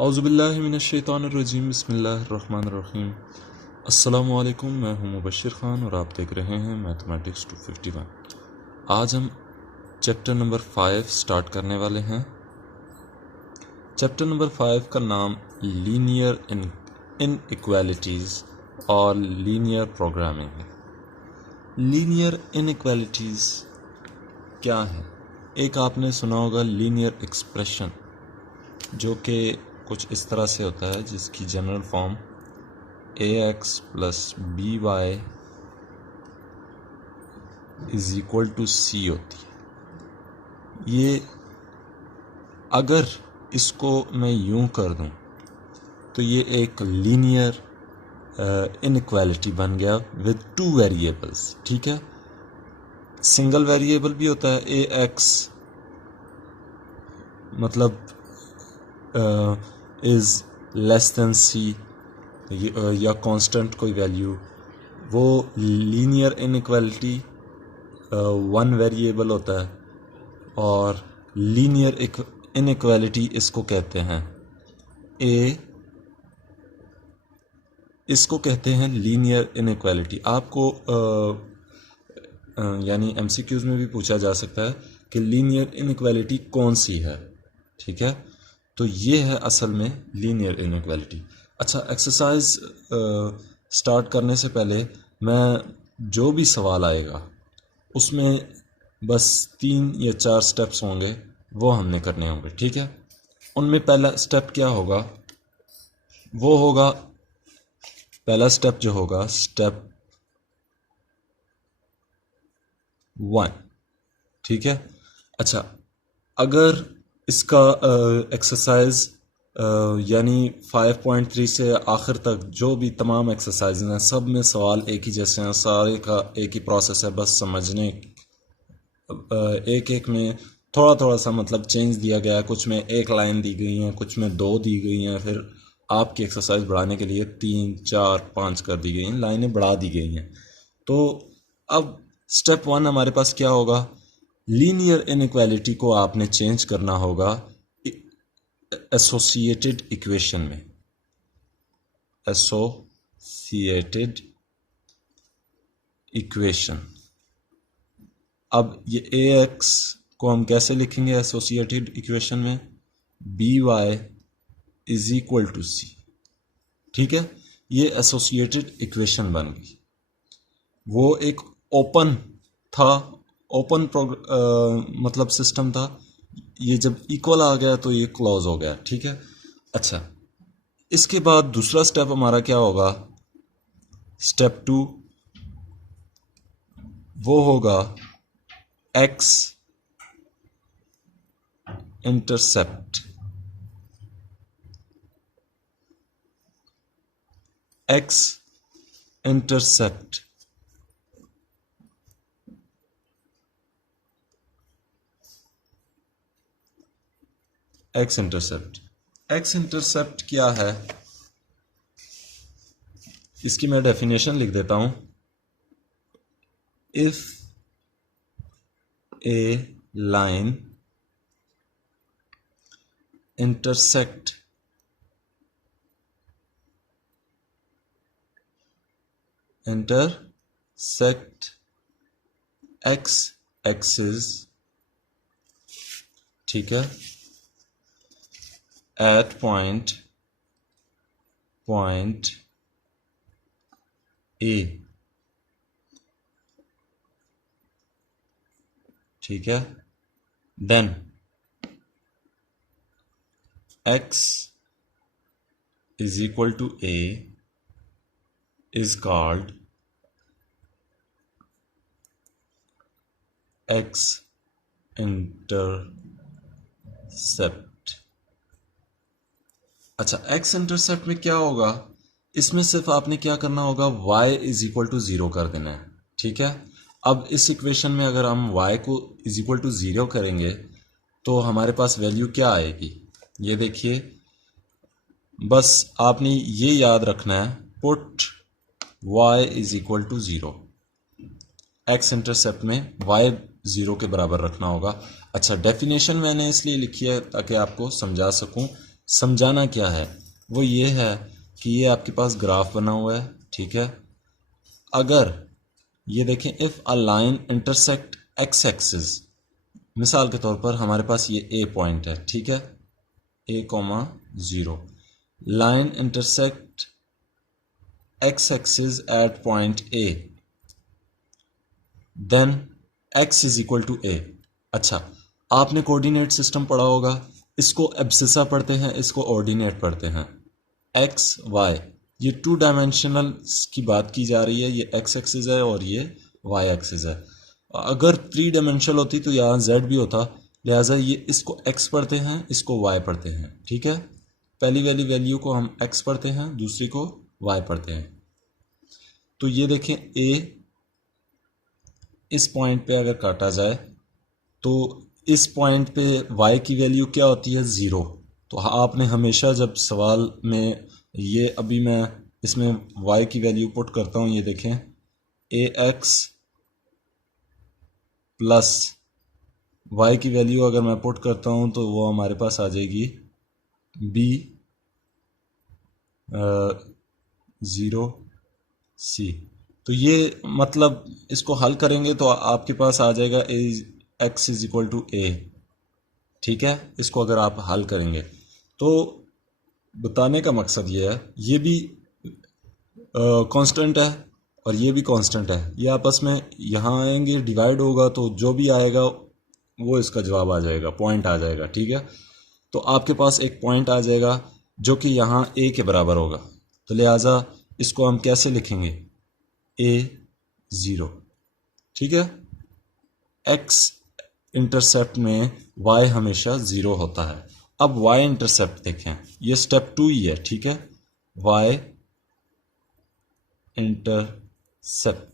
औज़ुबिल्लाहिमिनश्शैतानिर्रजीम बिस्मिल्लाहिर्रहमानिर्रहीम। अस्सलामु अलैकुम, मैं हूं मुबश्शिर ख़ान और आप देख रहे हैं मैथमेटिक्स 251। आज हम चैप्टर नंबर 5 स्टार्ट करने वाले हैं। चैप्टर नंबर 5 का नाम लीनियर इनइक्वालिटीज़ और लीनियर प्रोग्रामिंग है। लीनियर इनइक्वालिटीज़ क्या है? एक आपने सुना होगा लीनियर एक्सप्रेशन, जो कि कुछ इस तरह से होता है, जिसकी general form ax plus b y is equal to c होती है। ये अगर इसको मैं यूं कर दूं तो ये एक लीनियर इनइक्वालिटी बन गया विद टू वेरिएबल्स। ठीक है, सिंगल वेरिएबल भी होता है ax, मतलब इज़ लेस देन सी या कांस्टेंट कोई वैल्यू, वो लीनियर इनइक्वालिटी वन वेरिएबल होता है। और लीनियर इनइक्वालिटी इसको कहते हैं इसको कहते हैं लीनियर इनइक्वालिटी। आपको यानी एमसीक्यूज में भी पूछा जा सकता है कि लीनियर इनइक्वालिटी कौन सी है। ठीक है, तो ये है असल में लीनियर इनइक्वालिटी। अच्छा, एक्सरसाइज स्टार्ट करने से पहले मैं जो भी सवाल आएगा उसमें बस 3 या 4 स्टेप्स होंगे, वो हमने करने होंगे। ठीक है, उनमें पहला स्टेप क्या होगा? वो होगा, पहला स्टेप जो होगा स्टेप 1। ठीक है, अच्छा, अगर इसका एक्सरसाइज यानी 5.3 से आखिर तक जो भी तमाम एक्सरसाइज हैं, सब में सवाल एक ही जैसे हैं, सारे का एक ही प्रोसेस है, बस समझने एक एक में थोड़ा थोड़ा सा मतलब चेंज दिया गया है। कुछ में एक लाइन दी गई है, कुछ में 2 दी गई हैं, फिर आपकी एक्सरसाइज बढ़ाने के लिए 3, 4, 5 कर दी गई हैं, लाइनें बढ़ा दी गई हैं। तो अब स्टेप 1 हमारे पास क्या होगा? लीनियर इनइक्वालिटी को आपने चेंज करना होगा एसोसिएटेड इक्वेशन में। Associated equation. अब ये ax को हम कैसे लिखेंगे एसोसिएटेड इक्वेशन में? by इज इक्वल टू सी। ठीक है, ये एसोसिएटेड इक्वेशन बन गई। वो एक ओपन था, ओपन मतलब सिस्टम था। ये जब इक्वल आ गया तो ये क्लोज हो गया। ठीक है, अच्छा, इसके बाद दूसरा स्टेप हमारा क्या होगा? स्टेप 2 वो होगा x intercept. x intercept x intercept क्या है? इसकी मैं डेफिनेशन लिख देता हूं। If A line intersect x axis, ठीक है, at point A, ठीक है, then x is equal to A is called x intercept. अच्छा, x इंटरसेप्ट में क्या होगा? इसमें सिर्फ आपने क्या करना होगा? y इज इक्वल टू 0 कर देना है। ठीक है, अब इस इक्वेशन में अगर हम y को इज इक्वल टू 0 करेंगे तो हमारे पास वैल्यू क्या आएगी? ये देखिए, बस आपने ये याद रखना है, put y is equal to 0। x intercept में y 0 के बराबर रखना होगा। अच्छा, डेफिनेशन मैंने इसलिए लिखी है ताकि आपको समझा सकूं। समझाना क्या है वो ये है कि ये आपके पास ग्राफ बना हुआ है, ठीक है। अगर ये देखें, if a line intersect x axis, मिसाल के तौर पर हमारे पास ये ए पॉइंट है, ठीक है, a comma 0, line intersect x axis at point A, then x is equal to a. अच्छा, आपने कोऑर्डिनेट सिस्टम पढ़ा होगा, इसको एब्सिसा पढ़ते हैं, इसको ऑर्डिनेट पढ़ते हैं। एक्स वाई, ये 2 डायमेंशनल की बात की जा रही है, ये एक्स एक्सिस है और ये वाई एक्सिस है। अगर 3 डायमेंशनल होती तो यहाँ जेड भी होता, लिहाजा ये इसको एक्स पढ़ते हैं, इसको वाई पढ़ते हैं, ठीक है। पहली वाली वैल्यू को हम एक्स पढ़ते हैं, दूसरी को वाई पढ़ते हैं। तो ये देखें, ए इस पॉइंट पे अगर काटा जाए तो इस पॉइंट पे y की वैल्यू क्या होती है, 0। तो आपने हमेशा जब सवाल में ये, अभी मैं इसमें y की वैल्यू पुट करता हूँ, ये देखें, ax प्लस y की वैल्यू अगर मैं पुट करता हूँ तो वो हमारे पास आ जाएगी b 0 c। तो ये मतलब इसको हल करेंगे तो आपके पास आ जाएगा एक्स इज इक्वल टू ए, ठीक है। इसको अगर आप हल करेंगे तो बताने का मकसद ये है, ये भी कांस्टेंट है और ये भी कांस्टेंट है, ये आपस में यहाँ आएंगे, डिवाइड होगा तो जो भी आएगा वो इसका जवाब आ जाएगा, पॉइंट आ जाएगा, ठीक है। तो आपके पास एक पॉइंट आ जाएगा जो कि यहाँ ए के बराबर होगा, तो लिहाजा इसको हम कैसे लिखेंगे, ए 0, ठीक है। एक्स इंटरसेप्ट में y हमेशा 0 होता है। अब y इंटरसेप्ट देखें, ये स्टेप 2 ही है, ठीक है। y इंटरसेप्ट,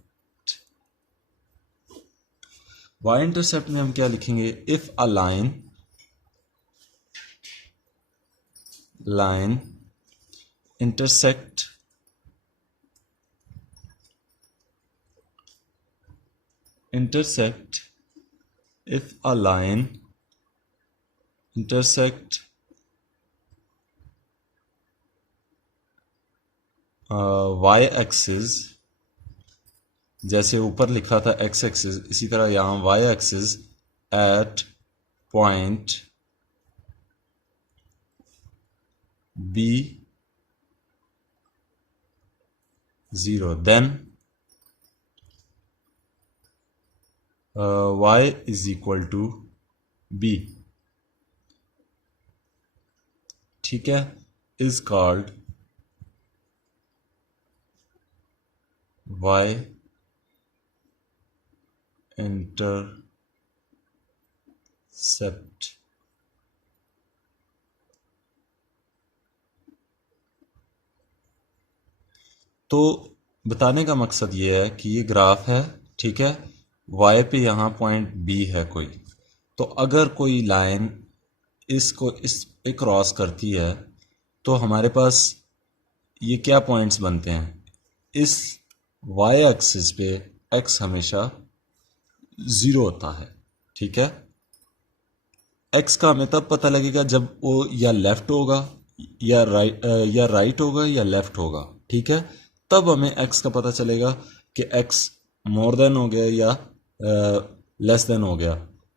y इंटरसेप्ट में हम क्या लिखेंगे, if a line intersect if a line intersect y axis, जैसे ऊपर लिखा था x एक्सिस, इसी तरह यहाँ y axis at point b 0, then y is equal to b, ठीक है, इज कॉल्ड y इंटरसेप्ट। तो बताने का मकसद ये है कि ये ग्राफ है, ठीक है, y पे यहाँ पॉइंट b है कोई, तो अगर कोई लाइन इसको इस पे क्रॉस करती है तो हमारे पास ये क्या पॉइंट्स बनते हैं, इस y एक्सिस पे x हमेशा 0 होता है, ठीक है। x का हमें तब पता लगेगा जब वो या लेफ्ट होगा या राइट होगा या लेफ्ट होगा, ठीक है। तब हमें x का पता चलेगा कि x मोर देन हो गया या लेस देन हो गया।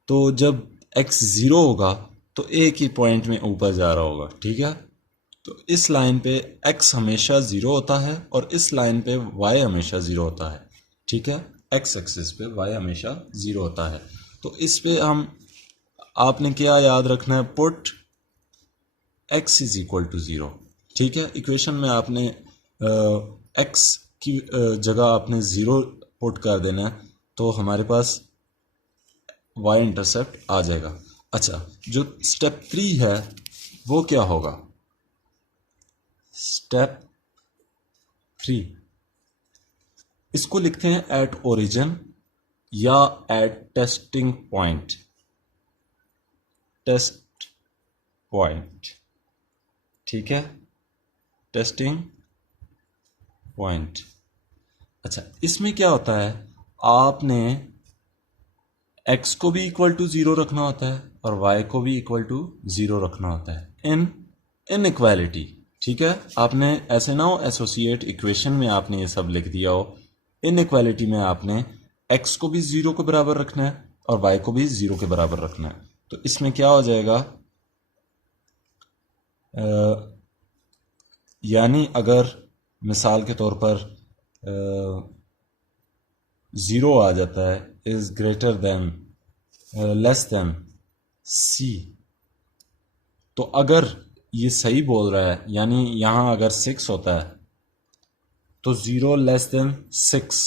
तो जब x 0 होगा तो एक ही पॉइंट में ऊपर जा रहा होगा, ठीक है। तो इस लाइन पे x हमेशा 0 होता है और इस लाइन पे y हमेशा 0 होता है, ठीक है। x एक्सिस पे y हमेशा 0 होता है। तो इस पे हम, आपने क्या याद रखना है, put x is equal to 0, ठीक है। इक्वेशन में आपने x की जगह आपने 0 पुट कर देना है तो हमारे पास y इंटरसेप्ट आ जाएगा। अच्छा, जो स्टेप 3 है वो क्या होगा, स्टेप 3 इसको लिखते हैं एट ओरिजिन या at testing point, test point, ठीक है, टेस्टिंग पॉइंट। अच्छा, इसमें क्या होता है, आपने x को भी इक्वल टू 0 रखना होता है और y को भी इक्वल टू 0 रखना होता है इन इनइक्वालिटी, ठीक है। आपने ऐसे ना हो एसोसिएट इक्वेशन में आपने ये सब लिख दिया हो, इनइक्वालिटी में आपने x को भी 0 के बराबर रखना है और y को भी 0 के बराबर रखना है। तो इसमें क्या हो जाएगा, यानी अगर मिसाल के तौर पर 0 आ जाता है, is greater than less than c, तो अगर ये सही बोल रहा है, यानी यहां अगर 6 होता है तो 0 लेस देन 6,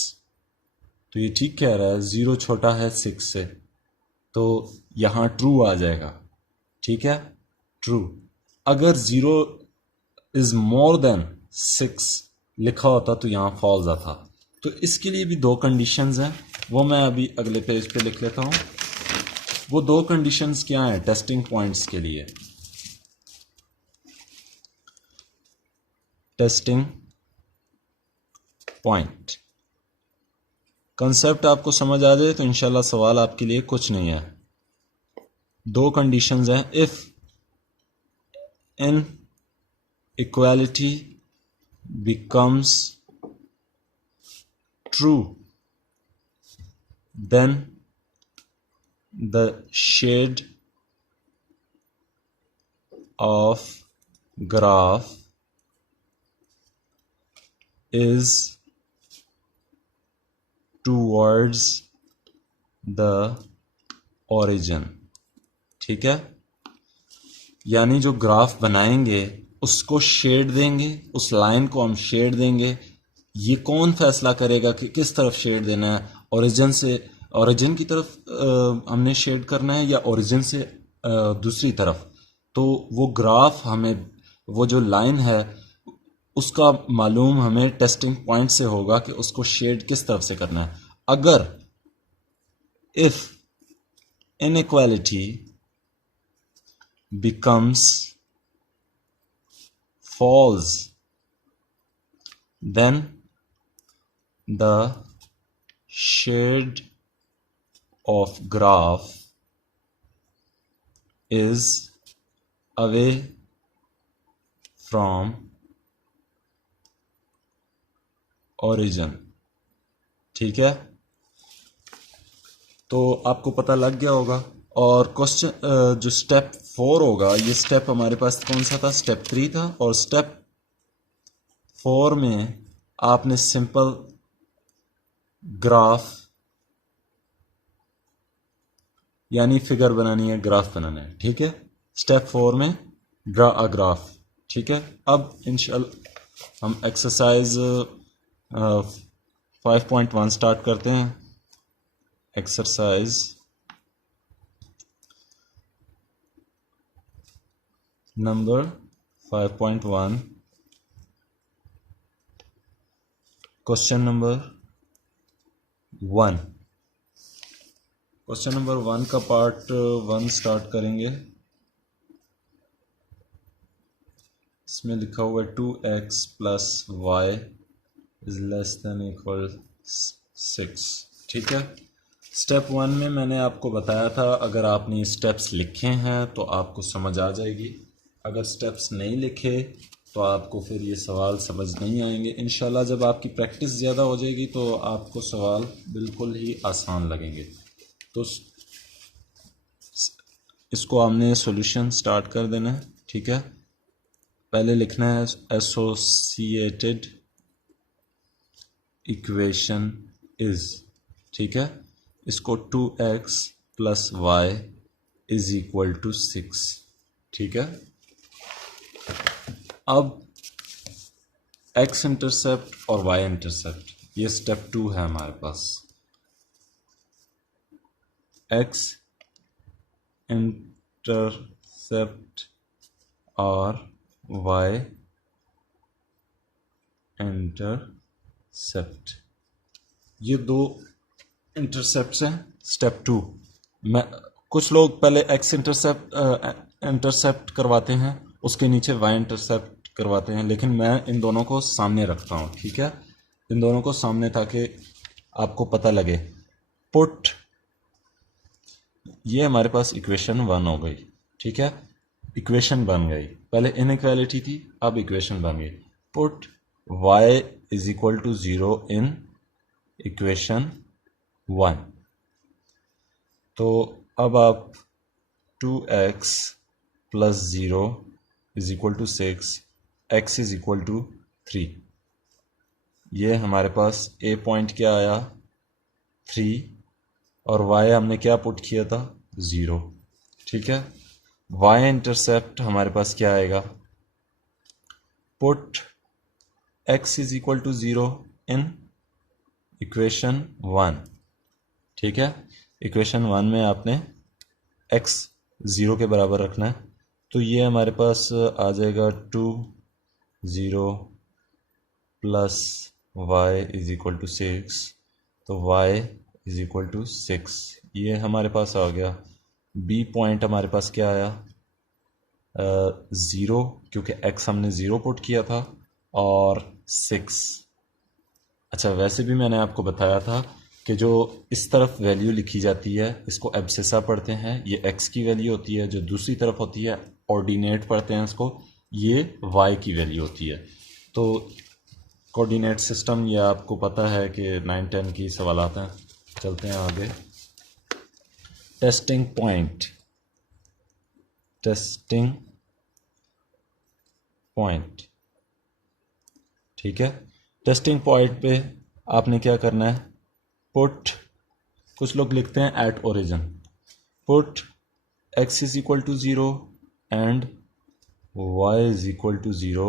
तो ये ठीक कह रहा है, 0 छोटा है 6 से, तो यहां ट्रू आ जाएगा, ठीक है, ट्रू। अगर 0 इज मोर देन 6 लिखा होता तो यहां फॉल्स आता। तो इसके लिए भी दो कंडीशंस हैं, वो मैं अभी अगले पेज पे लिख लेता हूं। वो दो कंडीशंस क्या हैं टेस्टिंग पॉइंट्स के लिए? टेस्टिंग पॉइंट कंसेप्ट आपको समझ आ जाए तो इंशाल्लाह सवाल आपके लिए कुछ नहीं है। दो कंडीशंस हैं, if in equality becomes true, then the shade of graph is towards the origin, ठीक है। यानी जो ग्राफ बनाएंगे उसको शेड देंगे, उस लाइन को हम शेड देंगे। ये कौन फैसला करेगा कि किस तरफ शेड देना है? ओरिजिन से, ओरिजिन की तरफ हमने शेड करना है या ओरिजिन से दूसरी तरफ? तो वो ग्राफ हमें, वो जो लाइन है उसका मालूम हमें टेस्टिंग पॉइंट से होगा कि उसको शेड किस तरफ से करना है। अगर if inequality becomes false, then the shade of graph is away from origin, ठीक है। तो आपको पता लग गया होगा। और क्वेश्चन जो स्टेप 4 होगा, ये स्टेप हमारे पास कौन सा था? स्टेप 3 था। और स्टेप 4 में आपने सिंपल ग्राफ यानी फिगर बनानी है, ग्राफ बनाना है, ठीक है। स्टेप 4 में ड्रा अ ग्राफ, ठीक है। अब इंशाल्लाह हम एक्सरसाइज 5.1 स्टार्ट करते हैं। Exercise number 5.1, question number 1। Question number 1 का पार्ट 1 स्टार्ट करेंगे। इसमें लिखा हुआ है 2x plus y is less than equal 6, ठीक है। स्टेप 1 में मैंने आपको बताया था, अगर आपने ये स्टेप्स लिखे हैं तो आपको समझ आ जाएगी। अगर स्टेप्स नहीं लिखे तो आपको फिर ये सवाल समझ नहीं आएंगे। इंशाल्लाह जब आपकी प्रैक्टिस ज़्यादा हो जाएगी तो आपको सवाल बिल्कुल ही आसान लगेंगे। तो इसको हमने सॉल्यूशन स्टार्ट कर देना है, ठीक है। पहले लिखना है एसोसिएटेड इक्वेशन इज, ठीक है। इसको 2x plus y is equal to 6, ठीक है। अब x इंटरसेप्ट और y इंटरसेप्ट, ये स्टेप 2 है हमारे पास। x इंटरसेप्ट और y इंटरसेप्ट, ये दो इंटरसेप्ट्स हैं। स्टेप 2 में कुछ लोग पहले x इंटरसेप्ट करवाते हैं, उसके नीचे y इंटरसेप्ट करवाते हैं, लेकिन मैं इन दोनों को सामने रखता हूँ, ठीक है। इन दोनों को सामने ताकि आपको पता लगे। पुट, ये हमारे पास इक्वेशन 1 हो गई, ठीक है। इक्वेशन बन गई, पहले इनइक्वालिटी थी, अब इक्वेशन बन गई। Put y is equal to 0 in equation 1। तो अब आप 2x plus 0 is equal to 6, x is equal to 3, ये हमारे पास a पॉइंट क्या आया 3 और y हमने क्या पुट किया था 0। ठीक है, y इंटरसेप्ट हमारे पास क्या आएगा, put x is equal to 0 in equation 1। ठीक है, इक्वेशन 1 में आपने x 0 के बराबर रखना है, तो ये हमारे पास आ जाएगा 2 0 plus y is equal to 6, तो y इज इक्वल टू 6, ये हमारे पास आ गया। b पॉइंट हमारे पास क्या आया 0, क्योंकि x हमने 0 पुट किया था, और 6। अच्छा, वैसे भी मैंने आपको बताया था कि जो इस तरफ वैल्यू लिखी जाती है इसको एब्सेसा पढ़ते हैं, ये x की वैल्यू होती है, जो दूसरी तरफ होती है ऑर्डिनेट पढ़ते हैं इसको, ये y की वैल्यू होती है। तो कोऑर्डिनेट सिस्टम ये आपको पता है कि 9-10 की सवालात हैं। चलते हैं आगे। टेस्टिंग पॉइंट, टेस्टिंग पॉइंट, ठीक है। टेस्टिंग पॉइंट पे आपने क्या करना है, पुट, कुछ लोग लिखते हैं at origin, put x is equal to 0 and y is equal to 0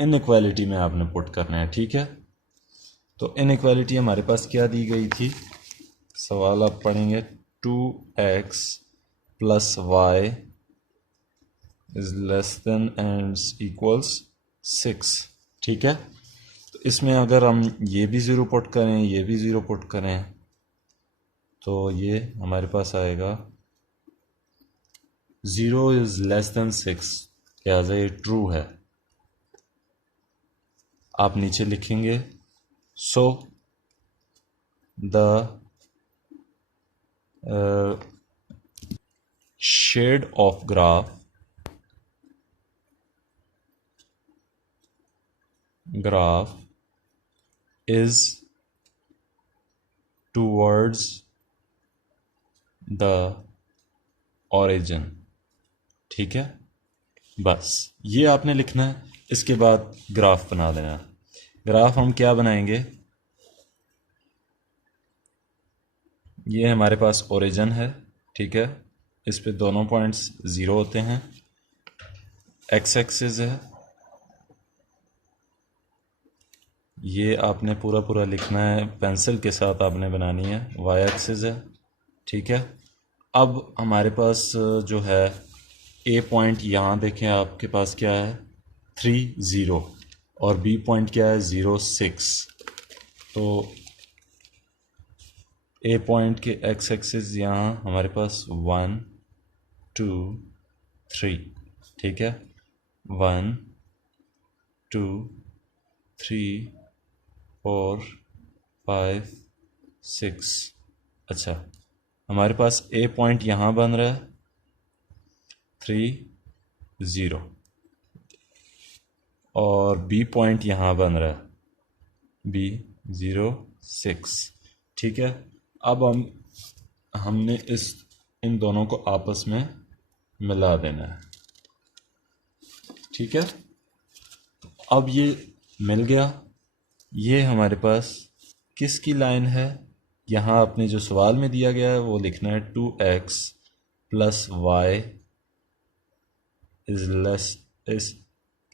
inequality में आपने पुट करना है। ठीक है, तो इनइक्वालिटी हमारे पास क्या दी गई थी, सवाल आप पढ़ेंगे 2x plus y is less then and equals 6। ठीक है, तो इसमें अगर हम ये भी 0 पुट करें, ये भी 0 पुट करें, तो ये हमारे पास आएगा 0 इज लेस देन 6, लिहाजा ये ट्रू है। आप नीचे लिखेंगे so the shade of graph is towards the origin। ठीक है, बस ये आपने लिखना है। इसके बाद ग्राफ बना देना। ग्राफ हम क्या बनाएंगे, ये हमारे पास ओरिजिन है, ठीक है, इस पे दोनों पॉइंट्स 0 होते हैं, एक्स एक्सिस है, ये आपने पूरा पूरा लिखना है, पेंसिल के साथ आपने बनानी है, वाई एक्सिस है। ठीक है, अब हमारे पास जो है ए पॉइंट, यहाँ देखें आपके पास क्या है 3 0 और बी पॉइंट क्या है 0 6, तो ए पॉइंट के एक्स एक्सिस यहाँ हमारे पास 1 2 3, ठीक है, 1 2 3 4 5 6। अच्छा, हमारे पास ए पॉइंट यहाँ बन रहा है 3 0 और बी पॉइंट यहाँ बन रहा है बी 0 6। ठीक है, अब हमने इन दोनों को आपस में मिला देना है। ठीक है, अब ये मिल गया। ये हमारे पास किसकी लाइन है, यहाँ आपने जो सवाल में दिया गया है वो लिखना है 2x plus y is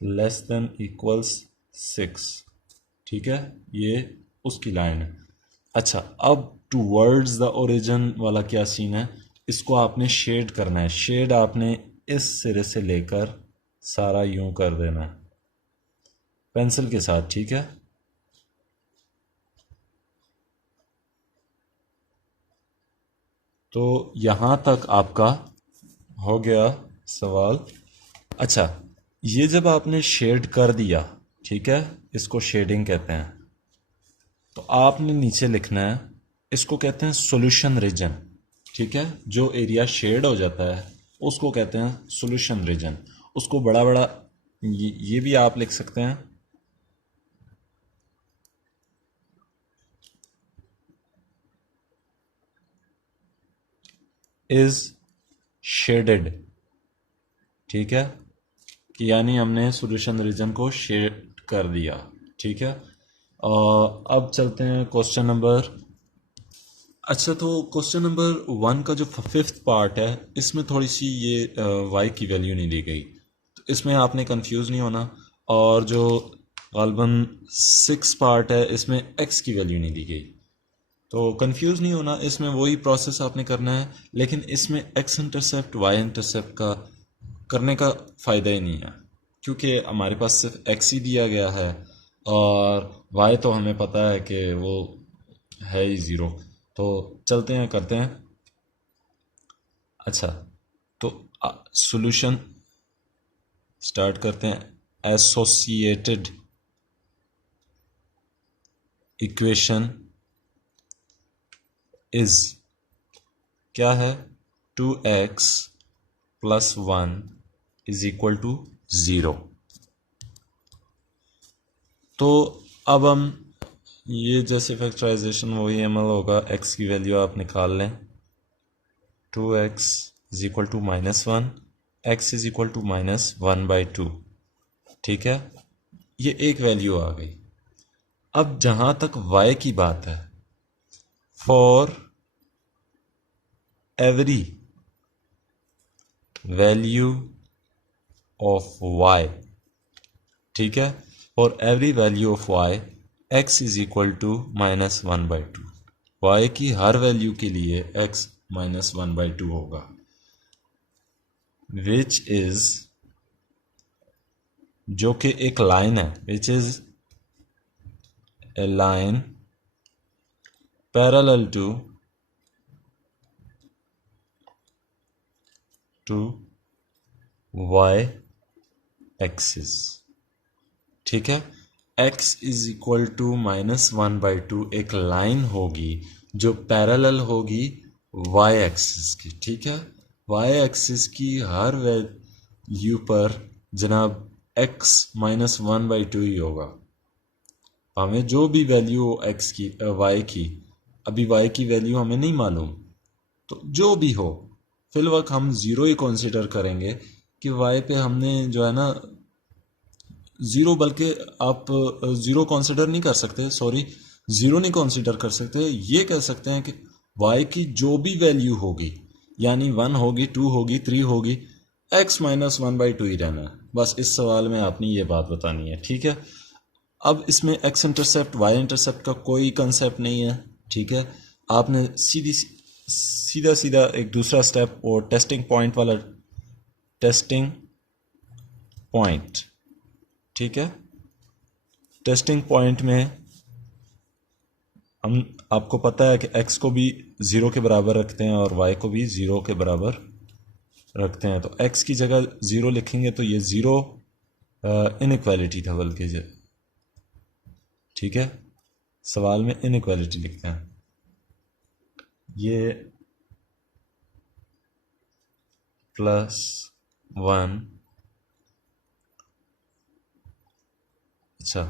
less than equals 6। ठीक है, ये उसकी लाइन है। अच्छा, अब टूवर्ड्स द ओरिजिन वाला क्या सीन है, इसको आपने शेड करना है। शेड आपने इस सिरे से लेकर सारा यूं कर देना है पेंसिल के साथ। ठीक है, तो यहां तक आपका हो गया सवाल। अच्छा, ये जब आपने शेड कर दिया, ठीक है, इसको शेडिंग कहते हैं, तो आपने नीचे लिखना है, इसको कहते हैं सॉल्यूशन रीजन। ठीक है, जो एरिया शेड हो जाता है उसको कहते हैं सॉल्यूशन रीजन। उसको बड़ा बड़ा ये भी आप लिख सकते हैं, इज शेडेड। ठीक है, कि यानी हमने सॉल्यूशन रीजन को शेड कर दिया। ठीक है, अब चलते हैं क्वेश्चन नंबर। अच्छा, तो क्वेश्चन नंबर 1 का जो फिफ्थ पार्ट है इसमें थोड़ी सी ये वाई की वैल्यू नहीं दी गई, तो इसमें आपने कंफ्यूज नहीं होना। और जो गालबन 6 पार्ट है इसमें एक्स की वैल्यू नहीं दी गई, तो कंफ्यूज नहीं होना, इसमें वही प्रोसेस आपने करना है। लेकिन इसमें एक्स इंटरसेप्ट वाई इंटरसेप्ट का करने का फ़ायदा ही नहीं है, क्योंकि हमारे पास सिर्फ एक्स ही दिया गया है और वाई तो हमें पता है कि वो है ही ज़ीरो। तो चलते हैं, करते हैं। अच्छा, तो सॉल्यूशन स्टार्ट करते हैं। एसोसिएटेड इक्वेशन इज क्या है? 2x plus 1 is equal to 0। तो अब हम ये जैसे फैक्टराइजेशन वही अमल होगा, x की वैल्यू आप निकाल लें। 2x is equal to -1, x is equal to -1/2। ठीक है, ये एक वैल्यू आ गई। अब जहां तक y की बात है, for every value of y, ठीक है, for every value of y x is equal to -1/2। y की हर वैल्यू के लिए x -1/2 होगा, विच इज, जो कि एक लाइन है, which is a line parallel to y axis. ठीक है, x इज इक्वल टू -1/2 एक लाइन होगी जो पैरेलल होगी y एक्सिस की। ठीक है, y एक्सिस की हर वैल्यू पर जनाब x -1/2 ही होगा। हमें जो भी वैल्यू हो x की y की, अभी y की वैल्यू हमें नहीं मालूम, तो जो भी हो फिल वक्त हम ज़ीरो ही कंसिडर करेंगे कि y पे हमने जो है ना ज़ीरो, बल्कि आप ज़ीरो कंसिडर नहीं कर सकते, सॉरी ज़ीरो नहीं कंसिडर कर सकते, ये कह सकते हैं कि y की जो भी वैल्यू होगी, यानी 1 होगी, 2 होगी, 3 होगी, x -1/2 ही रहना है। बस इस सवाल में आपने ये बात बतानी है। ठीक है, अब इसमें x इंटरसेप्ट y इंटरसेप्ट का कोई कंसेप्ट नहीं है। ठीक है, आपने सीधा सीधा एक दूसरा स्टेप और टेस्टिंग पॉइंट वाला, टेस्टिंग पॉइंट। ठीक है, टेस्टिंग पॉइंट में हम, आपको पता है कि x को भी 0 के बराबर रखते हैं और y को भी 0 के बराबर रखते हैं। तो x की जगह 0 लिखेंगे तो ये 0 इनइक्वालिटी था बल्कि। ठीक है, सवाल में इनइक्वालिटी लिखते हैं, ये +1, अच्छा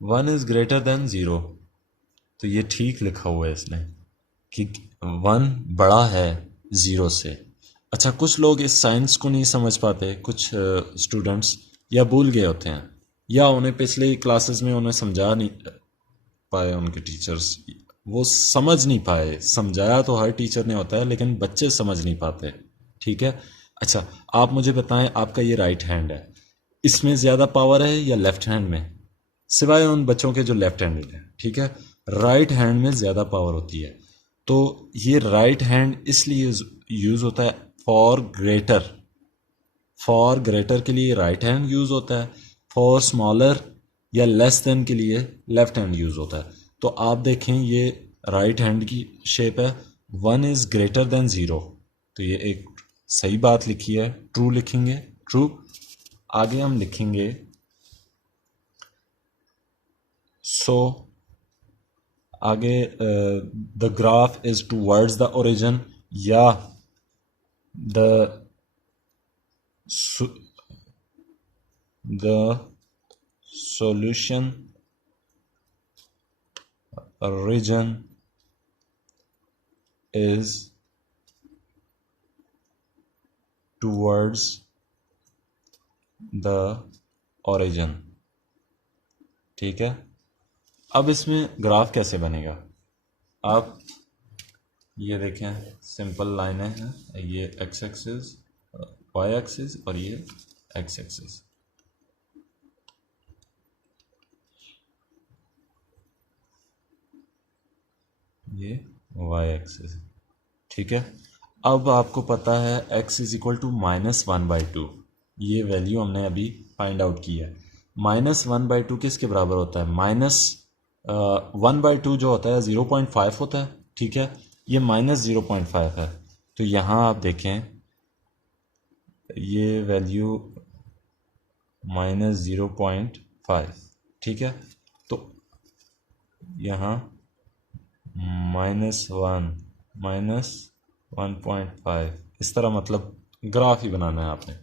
1 इज ग्रेटर देन 0, तो ये ठीक लिखा हुआ है इसने कि 1 बड़ा है 0 से। अच्छा, कुछ लोग इस साइंस को नहीं समझ पाते, कुछ स्टूडेंट्स या भूल गए होते हैं, या उन्हें पिछले क्लासेस में उन्हें समझा नहीं पाए, उनके टीचर्स वो समझ नहीं पाए। समझाया तो हर टीचर ने होता है, लेकिन बच्चे समझ नहीं पाते। ठीक है, अच्छा आप मुझे बताएं, आपका ये राइट हैंड है, इसमें ज़्यादा पावर है या लेफ्ट हैंड में? सिवाय उन बच्चों के जो लेफ्ट हैंडेड हैं। ठीक है, राइट हैंड में ज़्यादा पावर होती है। तो ये राइट हैंड इसलिए यूज़ होता है फॉर ग्रेटर, फॉर ग्रेटर के लिए राइट हैंड यूज़ होता है, फॉर स्मॉलर या लेस देन के लिए लेफ्ट हैंड यूज़ होता है। तो आप देखें ये राइट हैंड की शेप है, 1 इज़ ग्रेटर देन 0, तो ये एक सही बात लिखी है, ट्रू लिखेंगे, ट्रू। आगे हम लिखेंगे, सो आगे the graph is towards the origin या the the solution region is towards the origin। ठीक है, अब इसमें ग्राफ कैसे बनेगा? आप ये देखें, सिंपल लाइनें हैं, ये एक्स एक्सिस, वाई एक्सिस और ये एक्स एक्सिस। ये वाई एक्सिस, ठीक है। अब आपको पता है x इज इक्वल टू -1/2, ये वैल्यू हमने अभी फाइंड आउट की है। -1/2 किसके बराबर होता है? -1/2 जो होता है 0.5 होता है, ठीक है। ये -0.5 है, तो यहाँ आप देखें ये वैल्यू -0.5, ठीक है। तो यहाँ -1 -1.5 इस तरह, मतलब ग्राफ ही बनाना है आपने।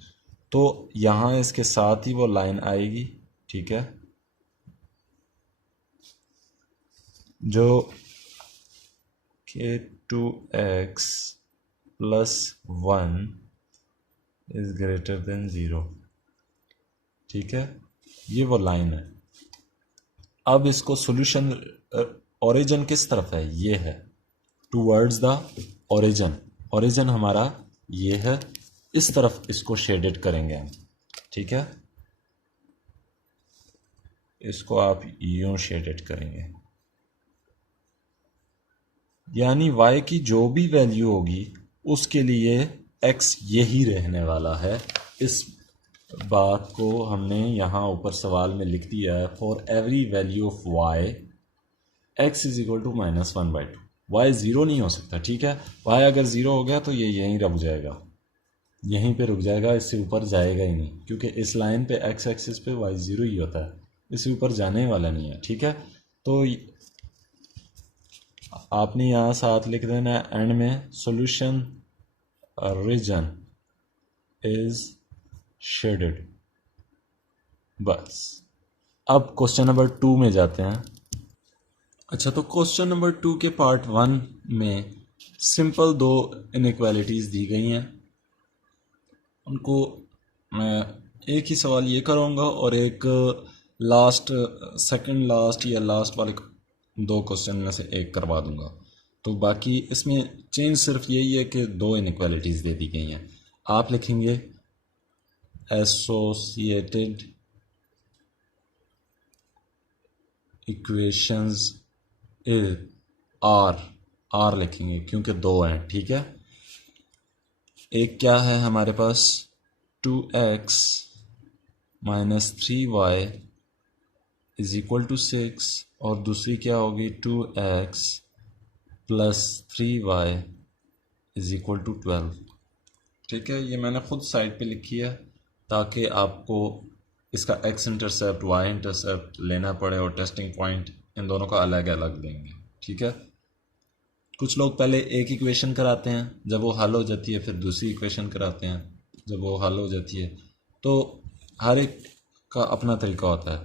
तो यहाँ इसके साथ ही वो लाइन आएगी, ठीक है, जो k2x + 1 इज ग्रेटर देन 0, ठीक है, ये वो लाइन है। अब इसको सॉल्यूशन, ओरिजिन किस तरफ है? ये है, टूवर्ड्स द ओरिजिन। ओरिजिन हमारा ये है, इस तरफ इसको शेडेड करेंगे हम, ठीक है। इसको आप यूं शेडेड करेंगे, यानी y की जो भी वैल्यू होगी उसके लिए x यही रहने वाला है। इस बात को हमने यहाँ ऊपर सवाल में लिख दिया है, for every value of y x is equal to -1/2। y zero नहीं हो सकता, ठीक है। y अगर ज़ीरो हो गया तो ये यहीं रुक जाएगा, यहीं पे रुक जाएगा, इससे ऊपर जाएगा ही नहीं, क्योंकि इस लाइन पे x एक्सिस पे y ज़ीरो ही होता है, इससे ऊपर जाने वाला नहीं है, ठीक है। तो आपने यहाँ साथ लिख देना एंड में, सॉल्यूशन रीजन इज शेडेड, बस। अब क्वेश्चन नंबर 2 में जाते हैं। अच्छा, तो क्वेश्चन नंबर 2 के पार्ट 1 में सिंपल दो इनइक्वालिटीज़ दी गई हैं, उनको मैं एक ही सवाल ये करूँगा और एक लास्ट, सेकंड लास्ट या लास्ट वाले दो क्वेश्चन में से एक करवा दूंगा। तो बाकी इसमें चेंज सिर्फ यही है कि दो इनइक्वालिटीज़ दे दी गई हैं। आप लिखेंगे एसोसिएटेड इक्वेशंस आर लिखेंगे क्योंकि दो हैं, ठीक है। एक क्या है हमारे पास, 2x - 3y is equal to 6, और दूसरी क्या होगी, 2x + 3y is equal to 12, ठीक है। ये मैंने खुद साइड पे लिखी है ताकि आपको इसका x इंटरसेप्ट y इंटरसेप्ट लेना पड़े और टेस्टिंग पॉइंट इन दोनों का अलग अलग देंगे, ठीक है। कुछ लोग पहले एक इक्वेशन कराते हैं, जब वो हल हो जाती है फिर दूसरी इक्वेशन कराते हैं, जब वो हल हो जाती है। तो हर एक का अपना तरीका होता है।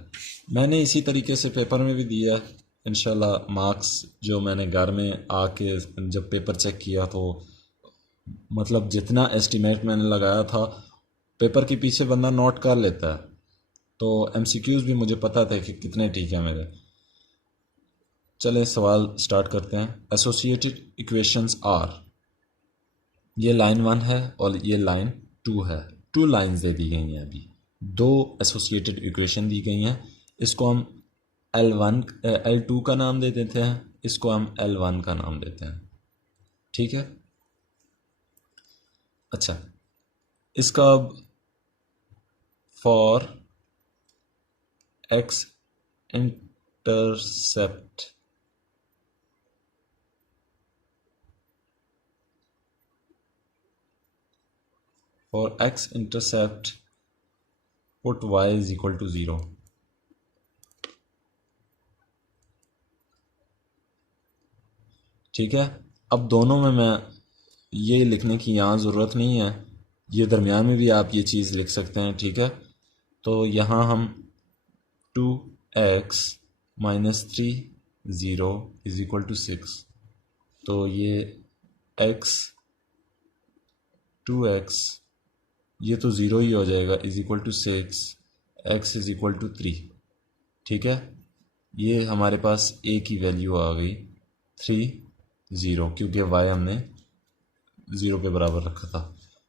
मैंने इसी तरीके से पेपर में भी दिया, इंशाल्लाह मार्क्स जो मैंने घर में आके जब पेपर चेक किया तो मतलब जितना एस्टीमेट मैंने लगाया था, पेपर के पीछे बंदा नोट कर लेता है, तो एमसीक्यूज़ भी मुझे पता था कि कितने ठीक है मेरे। चले सवाल स्टार्ट करते हैं। एसोसिएटेड इक्वेशंस आर, ये लाइन 1 है और ये लाइन 2 है, 2 लाइंस दे दी गई हैं, अभी 2 एसोसिएटेड इक्वेशन दी गई हैं। इसको हम L1 L2 का नाम दे देते हैं, इसको हम L1 का नाम देते हैं, ठीक है। अच्छा, इसका अब for x intercept put y is equal to 0। ठीक है। अब दोनों में मैं ये लिखने की यहाँ ज़रूरत नहीं है, ये दरमियान में भी आप ये चीज़ लिख सकते हैं। ठीक है, तो यहाँ हम 2x minus 3 is equal to 6, तो ये x 2x ये तो ज़ीरो ही हो जाएगा is equal to 6, x is equal to 3। ठीक है, ये हमारे पास a की वैल्यू आ गई 3 0, क्योंकि y हमने 0 के बराबर रखा था।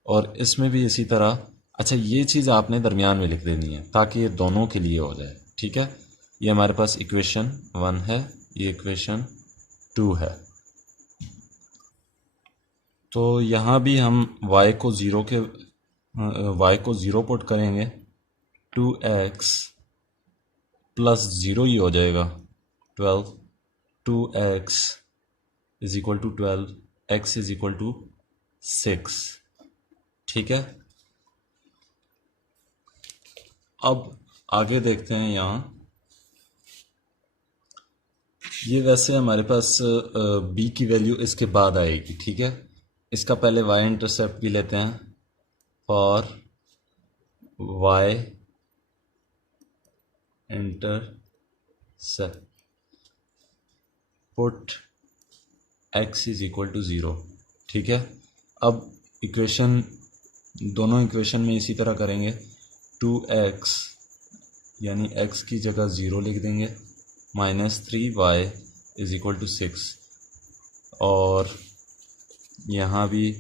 और इसमें भी इसी तरह। अच्छा, ये चीज़ आपने दरमियान में लिख देनी है ताकि ये दोनों के लिए हो जाए। ठीक है, ये हमारे पास इक्वेशन 1 है, ये इक्वेशन 2 है। तो यहाँ भी हम y को ज़ीरो पुट करेंगे, 2x प्लस 0 ही हो जाएगा 12, 2x is equal to 12, x is equal to 6। ठीक है, अब आगे देखते हैं। यहाँ ये वैसे हमारे पास b की वैल्यू इसके बाद आएगी। ठीक है, इसका पहले y इंटरसेप्ट भी लेते हैं। For y intercept put x is equal to 0। ठीक है, अब दोनों इक्वेशन में इसी तरह करेंगे। 2x यानी x की जगह 0 लिख देंगे, minus 3y is equal to 6, और यहाँ भी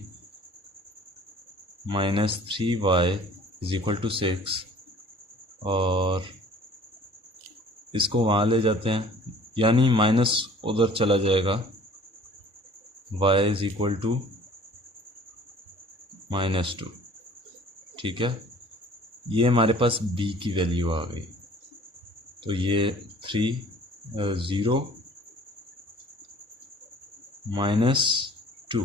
minus 3y is equal to 6, और इसको वहाँ ले जाते हैं, यानी माइनस उधर चला जाएगा, y इज इक्वल टू -2। ठीक है, ये हमारे पास b की वैल्यू आ गई। तो ये 0 -2,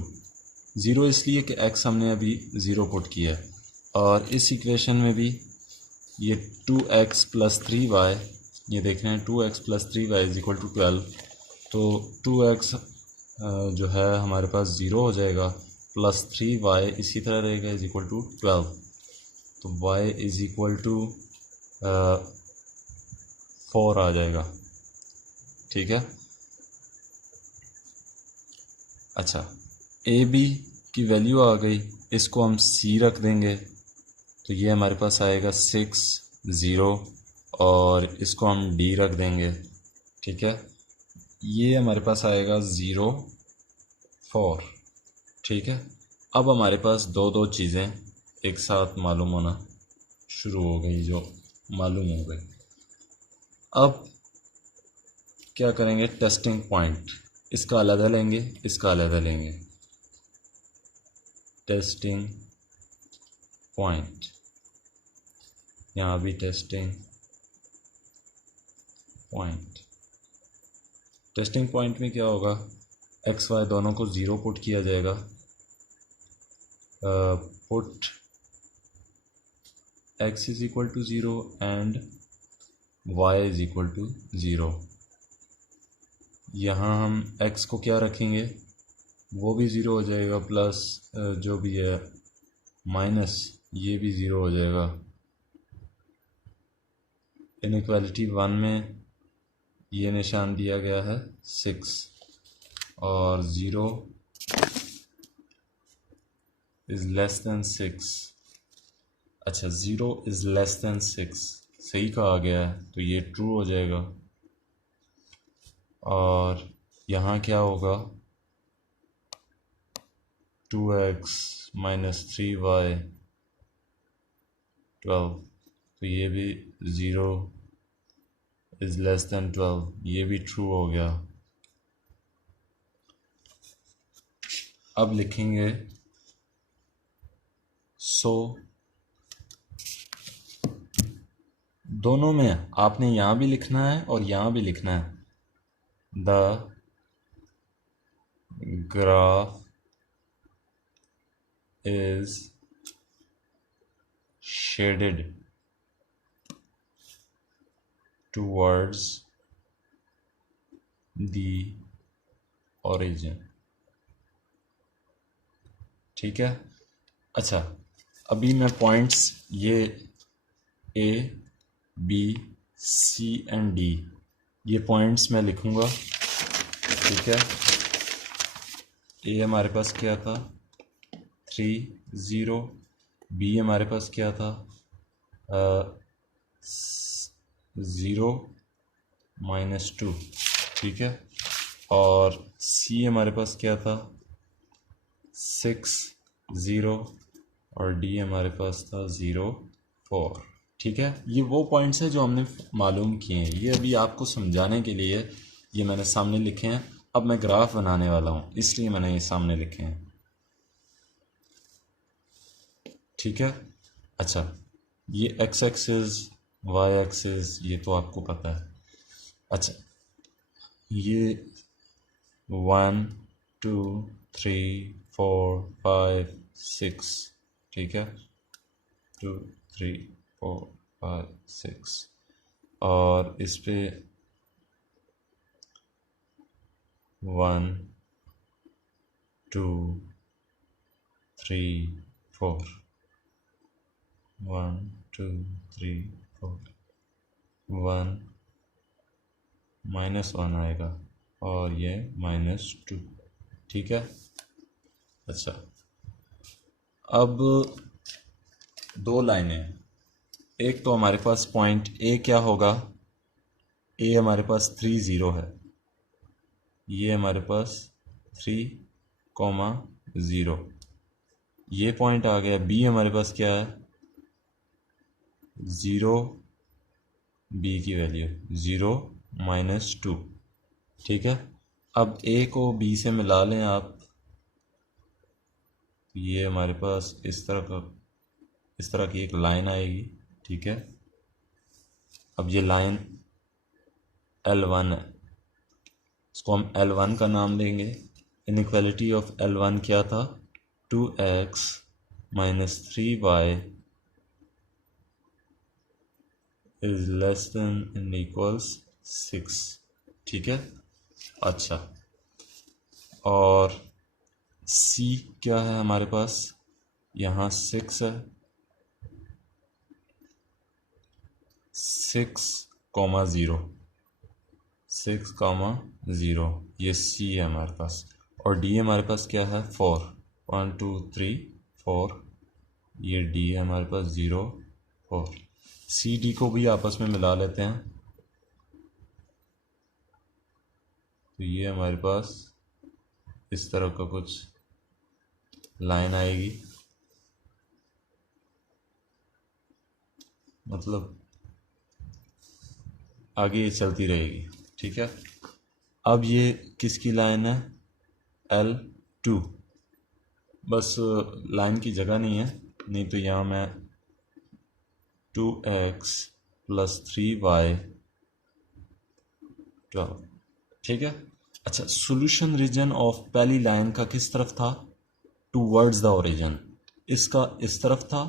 0 इसलिए कि x हमने अभी 0 पुट किया है, और इस इक्वेशन में भी ये 2x प्लस 3y, ये देख रहे हैं 2x plus 3y is equal to 12, तो 2x जो है हमारे पास 0 हो जाएगा, प्लस 3y इसी तरह रहेगा इज इक्वल टू 12, तो y इज इक्वल टू 4 आ जाएगा। ठीक है, अच्छा, ए बी की वैल्यू आ गई, इसको हम c रख देंगे, तो ये हमारे पास आएगा 6 0, और इसको हम d रख देंगे। ठीक है, ये हमारे पास आएगा 0 4। ठीक है, अब हमारे पास दो चीज़ें एक साथ मालूम होना शुरू हो गई, जो मालूम हो गई। अब क्या करेंगे, टेस्टिंग पॉइंट, इसका अलग लेंगे, इसका अलग लेंगे। टेस्टिंग पॉइंट, यहाँ भी टेस्टिंग पॉइंट। टेस्टिंग पॉइंट में क्या होगा, एक्स वाई दोनों को 0 पुट किया जाएगा, put x is equal to 0 and y is equal to 0। यहाँ हम x को क्या रखेंगे, वो भी 0 हो जाएगा, प्लस जो भी है माइनस ये भी 0 हो जाएगा। इनइक्वालिटी 1 में ये निशान दिया गया है 6, और 0 इज़ लेस दैन 6। अच्छा, 0 इज़ लेस दैन 6 सही कहा गया है, तो ये ट्रू हो जाएगा। और यहाँ क्या होगा, 2x माइनस 3y 12, तो ये भी 0 इज़ लेस दैन 12, ये भी ट्रू हो गया। अब लिखेंगे दोनों में आपने यहाँ भी लिखना है और यहाँ भी लिखना है। The graph is shaded towards the origin। ठीक है। अच्छा, अभी मैं पॉइंट्स ये A B C and D ये पॉइंट्स मैं लिखूँगा। ठीक है, ए हमारे पास क्या था 3 0, बी हमारे पास क्या था 0 -2, ठीक है, और सी हमारे पास क्या था 6 0, और डी हमारे पास था 0 4। ठीक है, ये वो पॉइंट्स हैं जो हमने मालूम किए हैं। ये अभी आपको समझाने के लिए ये मैंने सामने लिखे हैं। अब मैं ग्राफ बनाने वाला हूँ, इसलिए मैंने ये सामने लिखे हैं। ठीक है। अच्छा, ये एक्स एक्सिस वाई एक्सिस ये तो आपको पता है। अच्छा, ये 1 2 3 4 5 6, ठीक है, 2 3 4 5 6, और इस पे 1 2 3 4, 1 2 3 4, 1 -1 आएगा और ये -2। ठीक है। अच्छा, अब दो लाइनें हैं। एक तो हमारे पास पॉइंट ए क्या होगा, ए हमारे पास 3 0 है, ये हमारे पास 3, 0, ये पॉइंट आ गया। बी हमारे पास क्या है 0, बी की वैल्यू 0 -2। ठीक है, अब ए को बी से मिला लें आप, ये हमारे पास इस तरह की एक लाइन आएगी। ठीक है, अब ये लाइन L1 है, इसको हम L1 का नाम देंगे। इनइक्वालिटी ऑफ L1 क्या था 2x - 3y is less then and equals 6। ठीक है। अच्छा, और C क्या है हमारे पास, यहाँ 6 है, 6,0, 6,0, ये C है हमारे पास। और D हमारे पास क्या है 4, 1 2 3 4, ये D है हमारे पास 0 4। C D को भी आपस में मिला लेते हैं, तो ये हमारे पास इस तरह का कुछ लाइन आएगी, मतलब आगे ये चलती रहेगी। ठीक है, अब ये किसकी लाइन है L2, बस लाइन की जगह नहीं है, नहीं तो यहाँ मैं 2x + 3y 12। ठीक है। अच्छा, सॉल्यूशन रीजन ऑफ पहली लाइन का किस तरफ था टूवर्ड्स द ओरिजिन, इसका इस तरफ था।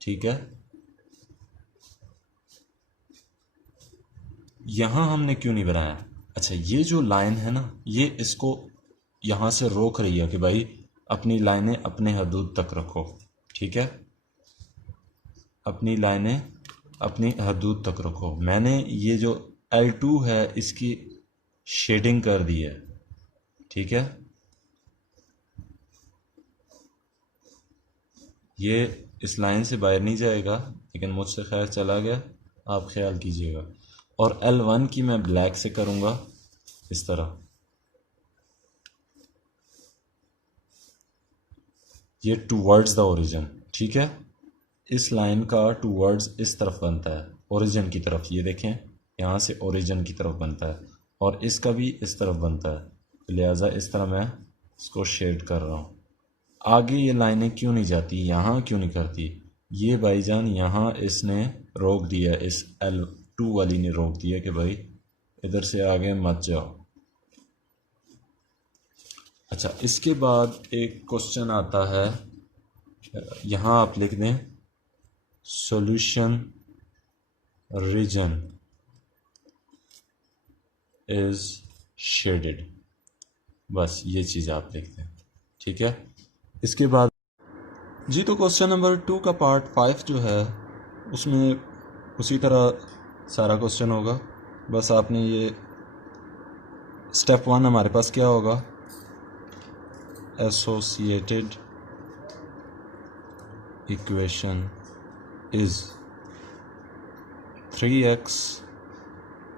ठीक है, यहाँ हमने क्यों नहीं बनाया। अच्छा, ये जो लाइन है ना, ये इसको यहाँ से रोक रही है कि भाई अपनी लाइनें अपने हदूद तक रखो। ठीक है, अपनी लाइनें अपनी हदूद तक रखो। मैंने ये जो L2 है इसकी शेडिंग कर दी है। ठीक है, ये इस लाइन से बाहर नहीं जाएगा, लेकिन मुझसे खैर चला गया, आप ख्याल कीजिएगा। और L1 की मैं ब्लैक से करूँगा इस तरह, ये टूवर्ड्स द ओरिजिन। ठीक है, इस लाइन का टूवर्ड्स इस तरफ बनता है, ओरिजिन की तरफ। ये देखें, यहाँ से ओरिजिन की तरफ बनता है, और इसका भी इस तरफ बनता है, लिहाजा इस तरह मैं इसको शेड कर रहा हूँ। आगे ये लाइनें क्यों नहीं जाती, यहाँ क्यों नहीं करती, ये भाईजान यहाँ इसने रोक दिया, इस L2 वाली ने रोक दिया कि भाई इधर से आगे मत जाओ। अच्छा, इसके बाद एक क्वेश्चन आता है, यहाँ आप लिख दें सॉल्यूशन रीजन इज शेडेड, बस ये चीज़ आप लिख दें। ठीक है, इसके बाद जी तो क्वेश्चन नंबर 2 का पार्ट 5 जो है उसमें उसी तरह सारा क्वेश्चन होगा, बस आपने ये स्टेप 1 हमारे पास क्या होगा, associated equation is 3x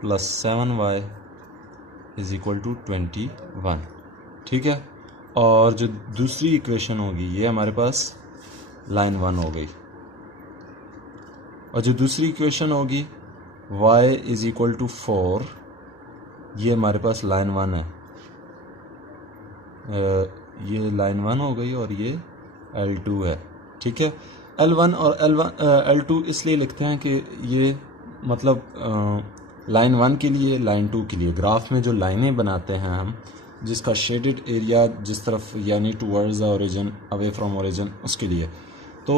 + 7y = 21, ठीक है। और जो दूसरी इक्वेशन होगी ये हमारे पास लाइन 1 हो गई, और जो दूसरी इक्वेशन होगी y = 4, ये हमारे पास लाइन 1 है। ये लाइन 1 हो गई और ये L2 है, ठीक है। L1 और L2 इसलिए लिखते हैं कि ये मतलब लाइन 1 के लिए, लाइन 2 के लिए ग्राफ में जो लाइनें बनाते हैं हम, जिसका शेडेड एरिया जिस तरफ यानी towards the origin, away from origin, उसके लिए। तो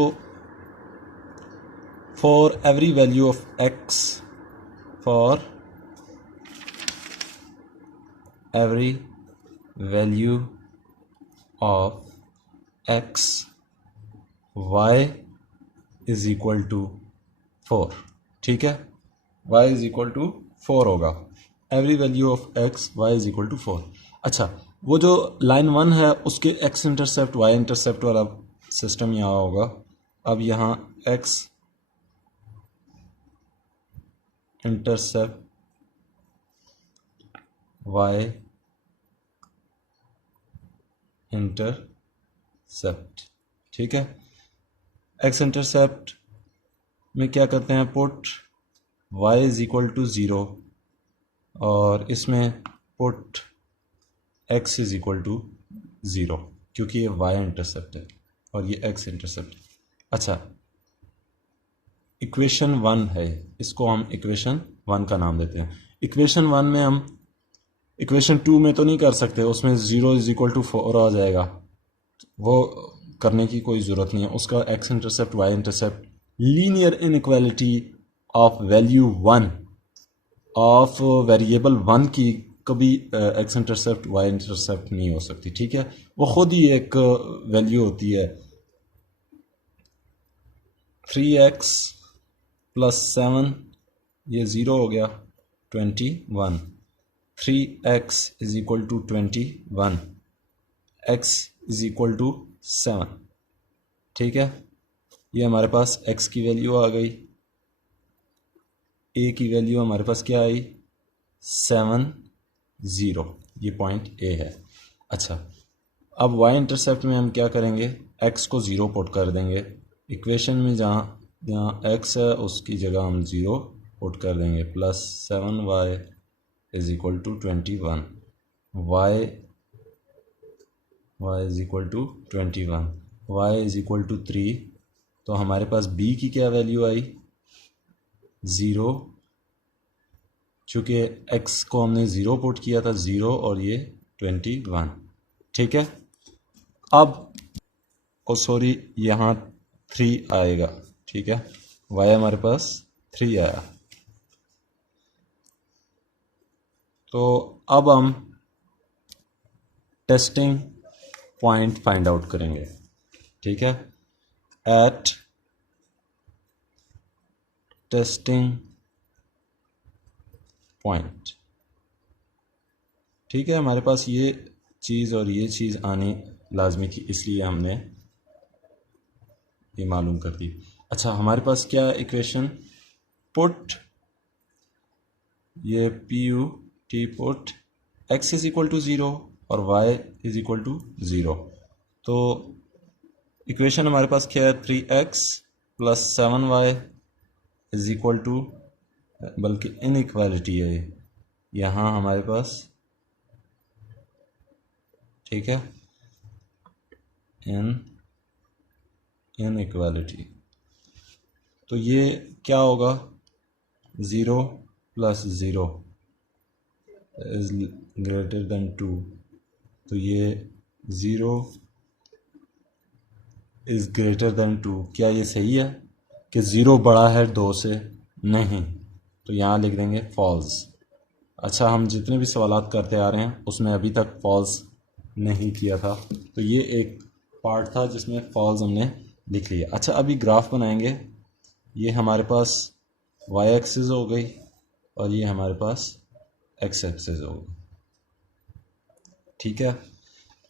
for every value of x, for every value of x y = 4, ठीक है। y = 4 होगा, every value of x y = 4। अच्छा, वो जो लाइन 1 है उसके x इंटरसेप्ट y इंटरसेप्ट वाला सिस्टम यहाँ होगा। अब यहाँ x इंटरसेप्ट y इंटरसेप्ट, ठीक है। x इंटरसेप्ट में क्या करते हैं, पुट y = 0 और इसमें पुट x = 0, क्योंकि ये y इंटरसेप्ट है और ये x इंटरसेप्ट। अच्छा, इक्वेशन 1 है, इसको हम इक्वेशन 1 का नाम देते हैं। इक्वेशन 1 में हम इक्वेशन 2 में तो नहीं कर सकते, उसमें 0 = 4 आ जाएगा, वो करने की कोई ज़रूरत नहीं है। उसका x intercept y intercept, linear inequality of value 1 of variable 1 की कभी x इंटरसेप्ट y इंटरसेप्ट नहीं हो सकती, ठीक है। वो खुद ही एक वैल्यू होती है। 3x + 7 ये 0 हो गया, 21। 3x = 21, x = 7, ठीक है। ये हमारे पास x की वैल्यू आ गई, a की वैल्यू हमारे पास क्या आई, 7 0, ये पॉइंट a है। अच्छा, अब y इंटरसेप्ट में हम क्या करेंगे, x को 0 पुट कर देंगे। इक्वेशन में जहाँ x है उसकी जगह हम 0 पुट कर देंगे, +7y = 21, y = 21, y = 3। तो हमारे पास b की क्या वैल्यू आई, 0, चूँकि x को हमने 0 पुट किया था, 0 और ये 21, ठीक है। अब सॉरी, यहाँ 3 आएगा, ठीक है। y हमारे पास 3 आया। तो अब हम टेस्टिंग पॉइंट फाइंड आउट करेंगे, ठीक है। एट टेस्टिंग पॉइंट, ठीक है। हमारे पास ये चीज़ और ये चीज़ आनी लाजमी थी, इसलिए हमने ये मालूम कर दी। अच्छा, हमारे पास क्या इक्वेशन, पुट ये PUT पुट x = 0 और y = 0। तो इक्वेशन हमारे पास क्या है, 3x + 7y = बल्कि इनइक्वालिटी है यहाँ हमारे पास, ठीक है, इनइक्वालिटी। तो ये क्या होगा, 0 + 0 > 2। तो ये 0 > 2, क्या ये सही है कि 0 बड़ा है 2 से? नहीं, तो यहाँ लिख देंगे फॉल्स। अच्छा, हम जितने भी सवालात करते आ रहे हैं उसमें अभी तक फॉल्स नहीं किया था, तो ये एक पार्ट था जिसमें फॉल्स हमने लिख लिया। अच्छा, अभी ग्राफ बनाएंगे। ये हमारे पास वाई एक्सिस हो गई और ये हमारे पास एक्स एक्सिस हो गई। ठीक है,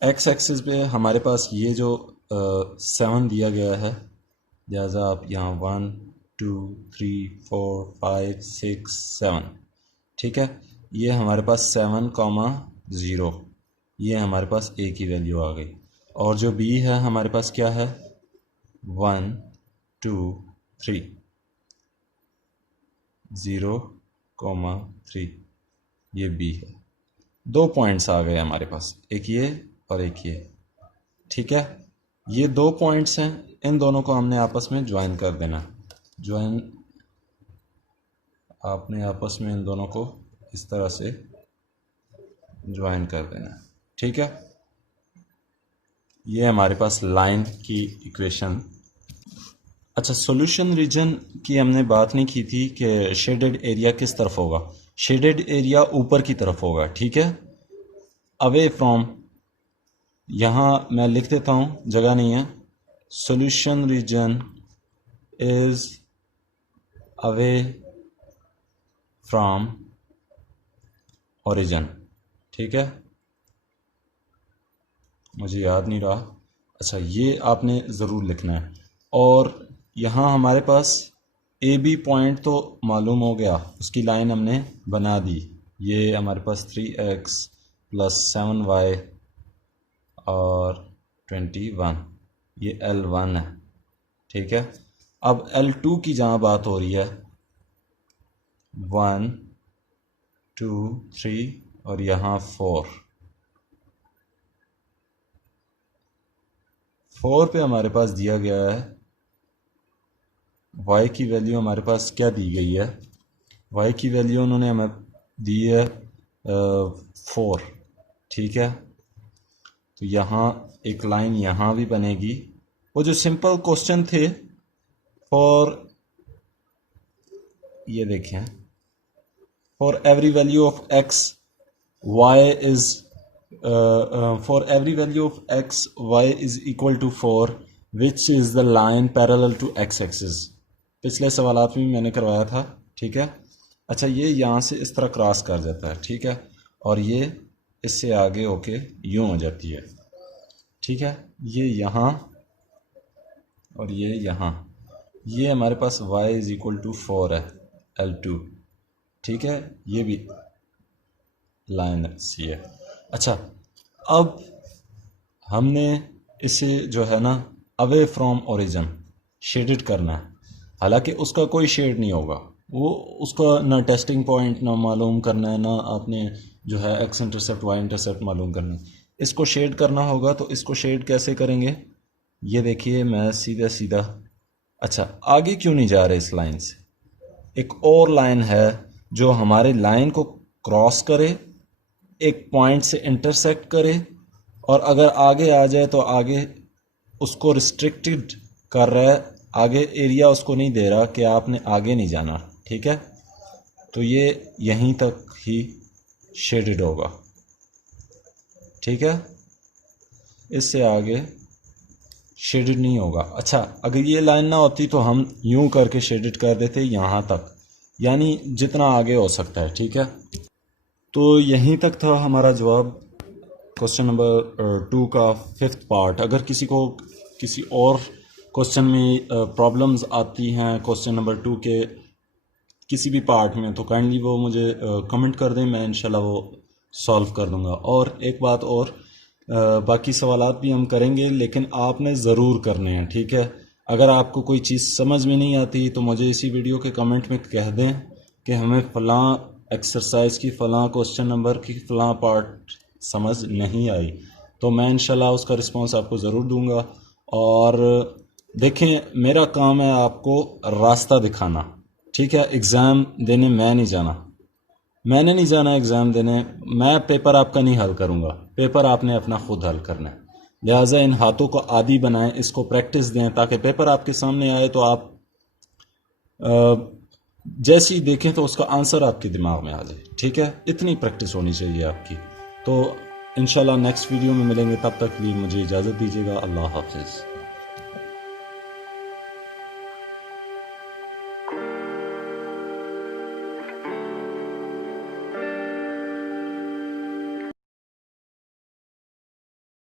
एक्स एक्सिस पे हमारे पास ये जो 7 दिया गया है, लिहाजा आप यहाँ 1 2 3 4 5 6 7, ठीक है, ये हमारे पास 7,0, ये हमारे पास ए की वैल्यू आ गई। और जो बी है हमारे पास क्या है, 1 2 3, 0,3, ये बी है। 2 पॉइंट्स आ गए हमारे पास, एक ये और एक ये। ठीक है, ये 2 पॉइंट्स हैं, इन दोनों को हमने आपस में ज्वाइन कर देना। ज्वाइन आपने आपस में इन दोनों को इस तरह से ज्वाइन कर देना। ठीक है, ये हमारे पास लाइन की इक्वेशन। अच्छा, सॉल्यूशन रीजन की हमने बात नहीं की थी कि शेडेड एरिया किस तरफ होगा। शेडेड एरिया ऊपर की तरफ होगा। ठीक है, अवे फ्रॉम, यहाँ मैं लिख देता हूँ, जगह नहीं है। Solution region is away from origin. ठीक है, मुझे याद नहीं रहा। अच्छा, ये आपने ज़रूर लिखना है। और यहाँ हमारे पास ए बी पॉइंट तो मालूम हो गया, उसकी लाइन हमने बना दी। ये हमारे पास 3x + 7y और 21, ये L1 है। ठीक है, अब L2 की जहाँ बात हो रही है, 1 2 3 और यहाँ 4 पे हमारे पास दिया गया है y की वैल्यू। हमारे पास क्या दी गई है, y की वैल्यू उन्होंने हमें दी है 4। ठीक है, तो यहाँ एक लाइन यहाँ भी बनेगी। वो जो सिंपल क्वेश्चन थे फॉर, ये देखें, for every value of x y is for every value of x y is equal to 4 which is the line parallel to x axis. पिछले सवालात में मैंने करवाया था। ठीक है, अच्छा, ये यहाँ से इस तरह क्रॉस कर जाता है। ठीक है, और ये इससे आगे होके यूँ हो जाती है। ठीक है, ये यहाँ और ये यहाँ, ये हमारे पास y इज इक्वल टू 4 है, L2। ठीक है, ये भी लाइन सी है। अच्छा, अब हमने इसे जो है ना अवे फ्रॉम ओरिजिन शेडेड करना है। हालांकि उसका कोई शेड नहीं होगा, वो उसका ना टेस्टिंग पॉइंट ना मालूम करना है, ना आपने जो है एक्स इंटरसेप्ट वाई इंटरसेप्ट मालूम करना है। इसको शेड करना होगा, तो इसको शेड कैसे करेंगे, ये देखिए, मैं सीधा सीधा, अच्छा, आगे क्यों नहीं जा रहे इस लाइन से। एक और लाइन है जो हमारे लाइन को क्रॉस करे, एक पॉइंट से इंटरसेक्ट करे, और अगर आगे आ जाए तो आगे उसको रिस्ट्रिक्टेड कर रहा है, आगे एरिया उसको नहीं दे रहा कि आपने आगे नहीं जाना। ठीक है, तो ये यहीं तक ही शेडेड होगा। ठीक है, इससे आगे शेडेड नहीं होगा। अच्छा, अगर ये लाइन ना होती तो हम यूं करके शेडेड कर देते यहाँ तक, यानी जितना आगे हो सकता है। ठीक है, तो यहीं तक था हमारा जवाब क्वेश्चन नंबर 2 का 5th पार्ट। अगर किसी को किसी और क्वेश्चन में प्रॉब्लम्स आती हैं क्वेश्चन नंबर 2 के किसी भी पार्ट में, तो काइंडली वो मुझे कमेंट कर दें, मैं इंशाल्लाह वो सॉल्व कर दूंगा। और एक बात और, बाकी सवालात भी हम करेंगे, लेकिन आपने ज़रूर करने हैं। ठीक है, अगर आपको कोई चीज़ समझ में नहीं आती तो मुझे इसी वीडियो के कमेंट में कह दें कि हमें फ़लाँ एक्सरसाइज की फ़लाँ क्वेश्चन नंबर की फ़लाँ पार्ट समझ नहीं आई, तो मैं इंशाल्लाह उसका रिस्पांस आपको ज़रूर दूंगा। और देखें, मेरा काम है आपको रास्ता दिखाना। ठीक है, एग्ज़ाम देने मैं नहीं जाना, मैंने नहीं जाना एग्ज़ाम देने, मैं पेपर आपका नहीं हल करूंगा, पेपर आपने अपना खुद हल करना है। लिहाजा इन हाथों को आदी बनाएं, इसको प्रैक्टिस दें, ताकि पेपर आपके सामने आए तो आप जैसे ही देखें तो उसका आंसर आपके दिमाग में आ जाए। ठीक है, इतनी प्रैक्टिस होनी चाहिए आपकी। तो इंशाल्लाह नेक्स्ट वीडियो में मिलेंगे, तब तक के लिए मुझे इजाज़त दीजिएगा। अल्लाह हाफिज़।